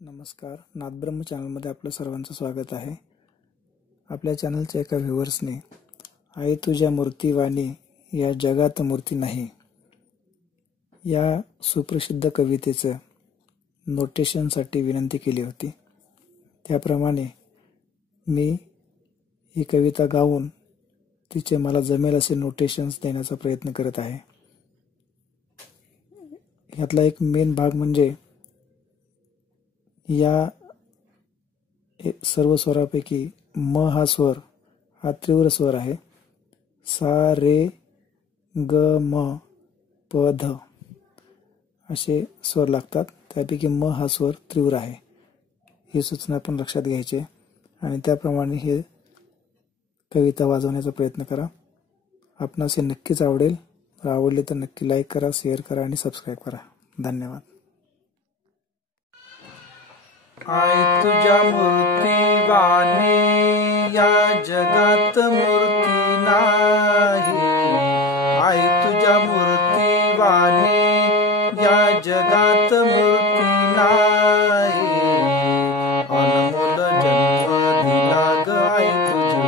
नमस्कार, नादब्रह्म चॅनलमध्ये आपलं सर्वांचं स्वागत आहे. आपल्या चॅनलच्या एका व्ह्युअर्सने आई तुझ्या मूर्तिवाणी या जगात मूर्ती नाही या सुप्रसिद्ध कवितेचं नोटेशनसाठी विनंती केली होती. त्याप्रमाणे मी ही कविता गाऊन तिचे मला जमेल असे नोटेशन्स देण्याचा प्रयत्न करत आहे. यातला एक मेन भाग म्हणजे या सर्व स्वरापैकी म हा स्वर हा तीव्र स्वर आहे. सा रे ग म प ध असे स्वर लागतात. त्यापैकी म हा स्वर तीव्र आहे. ही सूचना आपण लक्षात घ्यायची आणि त्याप्रमाणे हे कविता वाजवण्याचा प्रयत्न करा. आपणास हे नक्कीच आवडेल. आवडले तर नक्की लाईक करा, शेअर करा आणि सबस्क्राईब करा. धन्यवाद. आई तुझ्या मूर्तिवाणी या जगात मूर्ती नाही. आई तुझ्या मूर्तिवाणी या जगात मूर्ती नाही. अनमोल जन्म दिला ग आई तुझे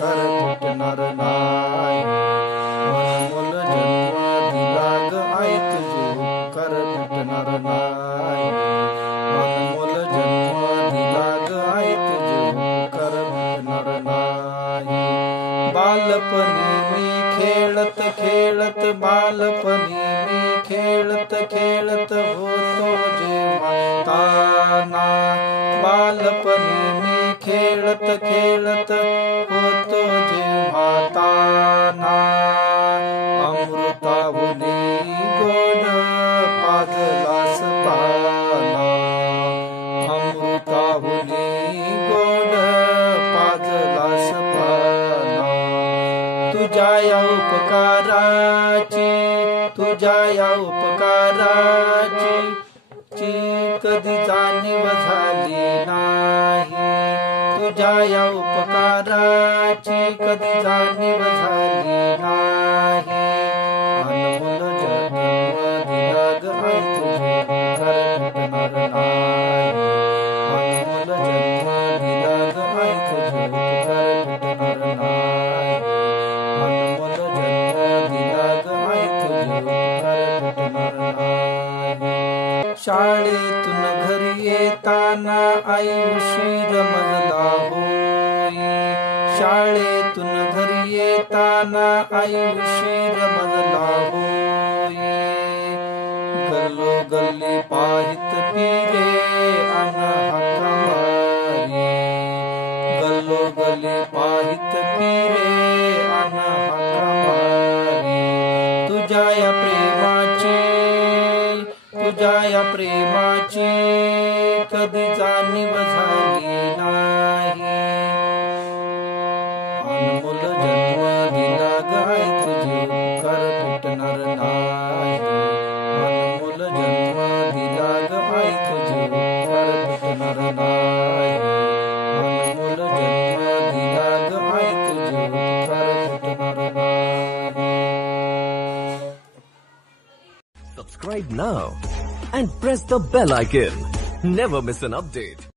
कर तुटणार नाही. अनमोल जन्म दिला ग आई तुझे कर तुटणार नाही. अनमोल जन्म दिला ग आई तुझे कर तुटणार नाही. बालपणी मी खेळत खेळत बालपणी मी खेळत खेळत होतो जेव्हा ताना. बालपणी मी खेळत खेळत होतो जेव्हा ताना. अमृताहुनी गोड पाजलास पाना. अमृताहुनी गोड पाजलास पाना. तुझ्या या उपकाराची तुझ्या या उपकाराची कधी जाणीव झाली नाही. तुझ्या या उपकाराची कधी जाणीव झाली नाही. अनमोल जन्म दिला ग आई तुझे कर तुटणार नाही. अनमोल जन्म दिला ग आई तुझे कर तुटणार नाही. अनमोल जन्म दिला ग आई तुझे कर तुटणार नाही. शाळेतून घरी येताना आई उशीर मजला होई. शाळेतून घरी येताना आई उशीर मजला होई. गल्लो गल्ली पाहित पिरे अन हाका मारी. गल्लो गल्ली पाहित पिरे अन हाका मारी. तुझ्या या प्रेमाची तुझ्या या प्रेमाची कधी जाणीव झाली नाही. अनमोल जन्म दिला ग आई तुझे कर तुटणार नाही. अनमोल जन्म दिला ग आई तुझे कर तुटणार नाही. अनमोल जन्म दिला ग आई तुझे कर तुटणार नाही. Subscribe now and press the bell icon. Never miss an update.